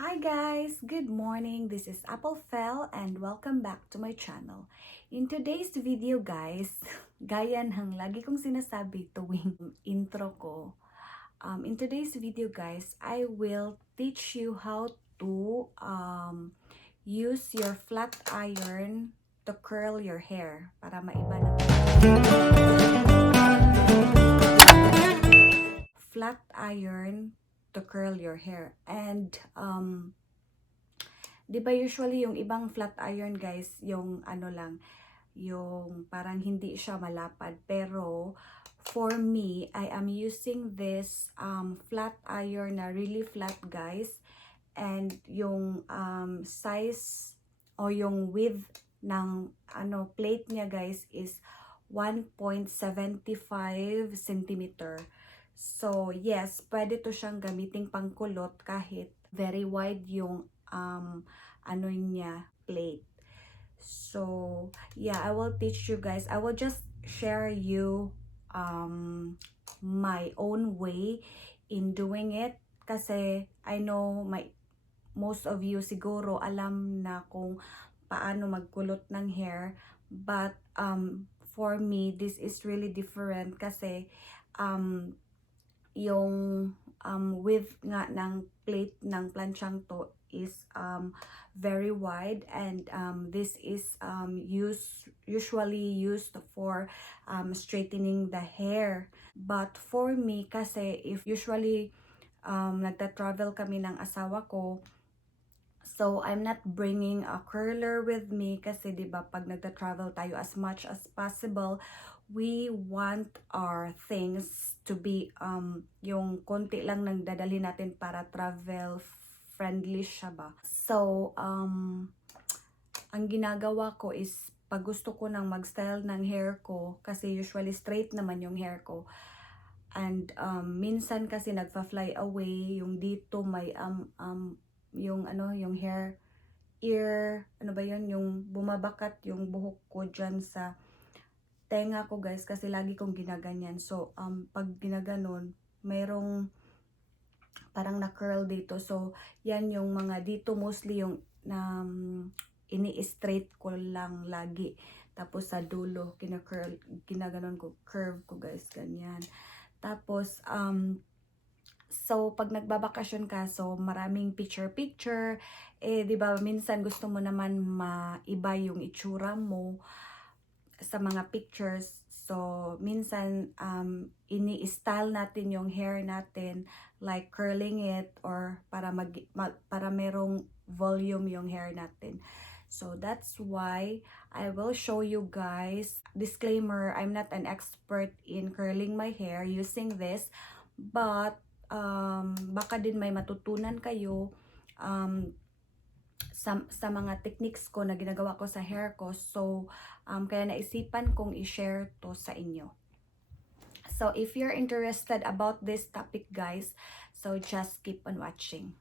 Hi guys! Good morning! This is Apple Fell and welcome back to my channel. In today's video guys, gaya ng lagi kong sinasabi tuwing intro ko, in today's video guys, I will teach you how to use your flat iron to curl your hair para maiba na flat iron to curl your hair. And di ba usually yung ibang flat iron guys, yung ano lang, yung parang hindi siya malapad. Pero for me, I am using this flat iron na really flat guys. And yung size o yung width ng plate niya guys is 1.75 centimeter. So, yes, pwede to siyang gamiting pangkulot kahit very wide yung plate. So, yeah, I will teach you guys. I will just share you my own way in doing it kasi I know most of you siguro alam na kung paano magkulot ng hair, but for me this is really different kasi yung width nga ng plate ng planchang to is very wide, and this is usually used for straightening the hair. But for me kasi, if usually nagta-travel kami ng asawa ko, so I'm not bringing a curler with me kasi 'di ba pag nagta-travel tayo, as much as possible we want our things to be yung konti lang nang dadalhin natin para travel friendly siya ba. So ang ginagawa ko is pag gusto ko nang mag-style ng hair ko, kasi usually straight naman yung hair ko, and minsan kasi nagfa-fly away yung dito may yung yung hair ear, yung bumabakat yung buhok ko dyan sa tenga ko guys, kasi lagi kong ginaganyan. So pag ginaganon, mayroong parang na-curl dito. So yan yung mga dito, mostly yung ini-straight ko lang lagi. Tapos sa dulo, kina-curl, ginaganon ko, curve ko guys, ganyan. Tapos so pag nagbabakasyon ka, so maraming picture, di ba minsan gusto mo naman maiba yung itsura mo sa mga pictures. So minsan ini-style natin yung hair natin, like curling it, or para merong volume yung hair natin. So that's why I will show you guys. Disclaimer, I'm not an expert in curling my hair using this, but baka din may matutunan kayo sa mga techniques ko na ginagawa ko sa hair ko. So kaya naisipan kong i-share to sa inyo. So if you're interested about this topic guys, so just keep on watching.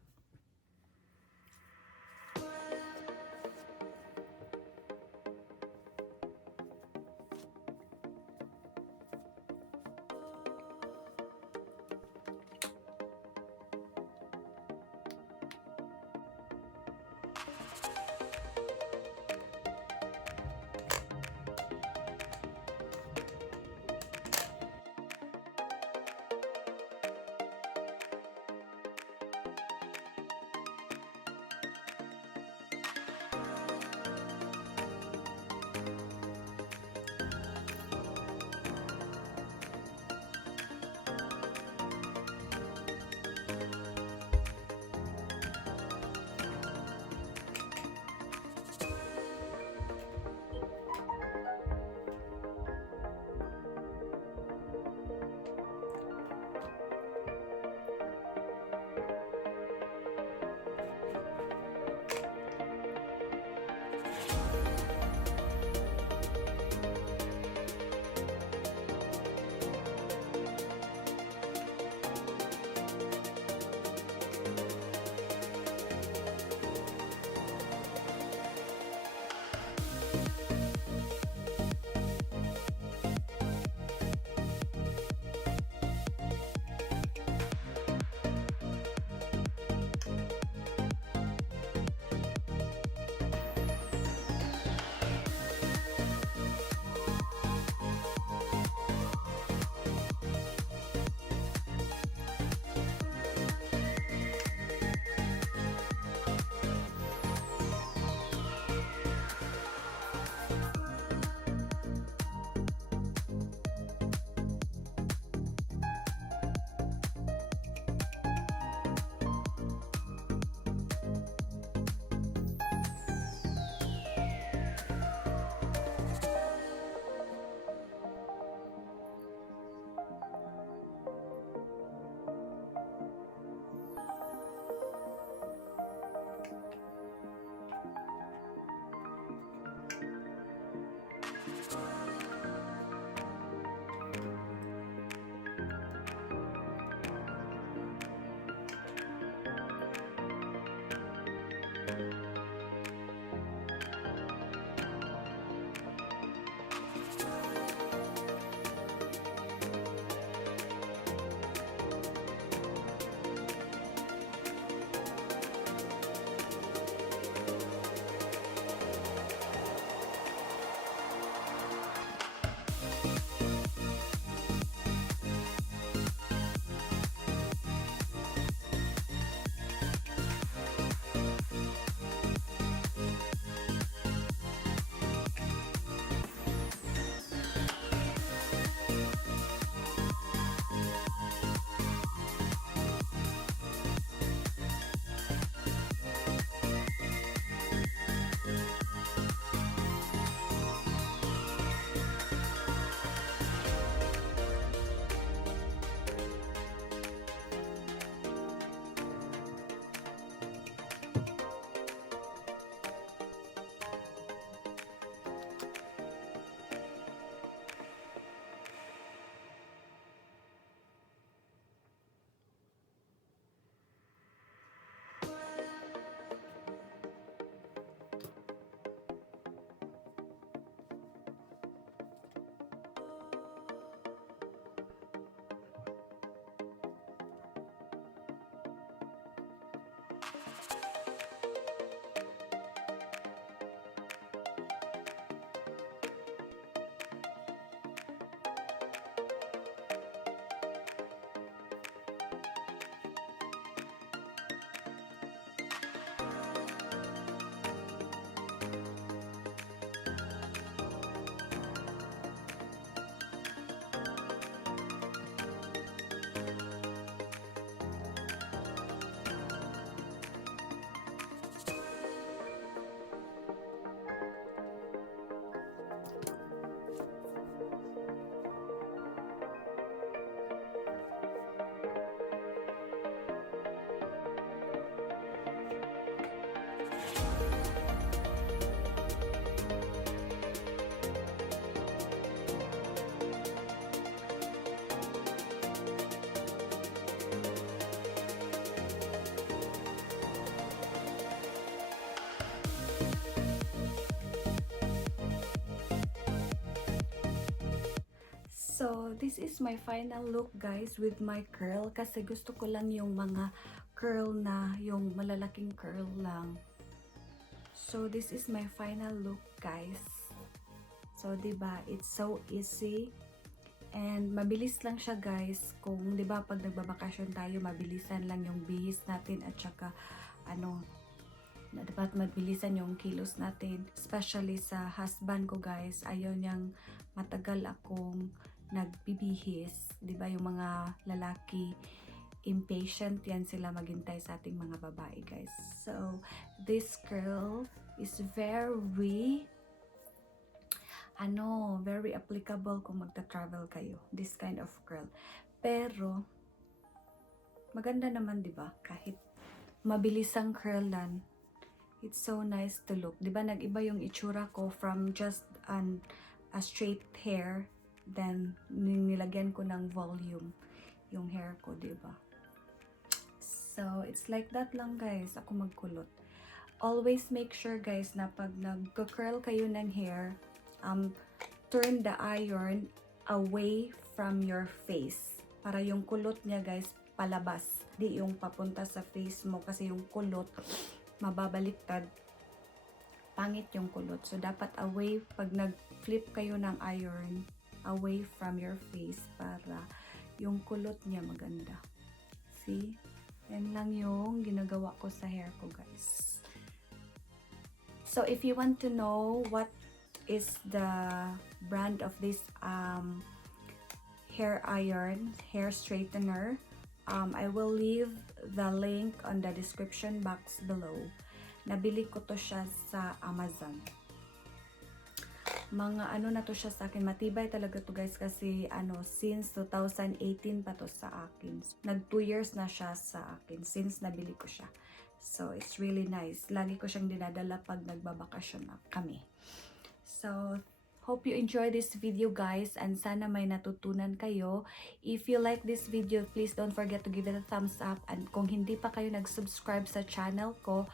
this is my final look guys with my curl kasi gusto ko lang yung mga curl na yung malalaking curl lang. So this is my final look guys. So 'di ba, it's so easy and mabilis lang siya guys. Kung 'di ba pag nagbabakasyon tayo, mabilisan lang yung bihis natin at saka ano, na dapat mabilisan yung kilos natin, especially sa husband ko guys. Ayaw niyang matagal akong nagbibihis, 'di ba? Yung mga lalaki impatient yan sila maghintay sa ating mga babae guys. So this curl is very very applicable kung magta-travel kayo, this kind of curl. Pero maganda naman 'di ba, kahit mabilis ang curlan. It's so nice to look. 'Di ba nag-iba yung itsura ko from just a straight hair, then nilagyan ko ng volume yung hair ko, 'di ba? So, it's like that lang guys, ako magkulot. Always make sure guys na pag nagko-curl kayo ng hair, turn the iron away from your face para yung kulot niya guys palabas, di yung papunta sa face mo kasi yung kulot mababaliktad, pangit yung kulot. So dapat away, pag nag-flip kayo ng iron, away from your face para yung kulot niya maganda. See? Yan lang yung ginagawa ko sa hair ko guys. So if you want to know what is the brand of this hair iron, hair straightener, I will leave the link on the description box below. Nabili ko to siya sa Amazon. Mga na to siya sa akin, matibay talaga to guys kasi since 2018 pa to sa akin. Nag 2 years na siya sa akin since nabili ko siya. So it's really nice. Lagi ko siyang dinadala pag nagbabakasyon kami. So hope you enjoy this video guys and sana may natutunan kayo. If you like this video, please don't forget to give it a thumbs up, and kung hindi pa kayo nag-subscribe sa channel ko,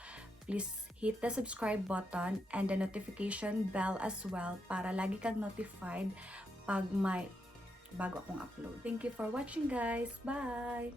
please hit the subscribe button and the notification bell as well para lagi kang notified pag may bago akong upload. Thank you for watching guys. Bye!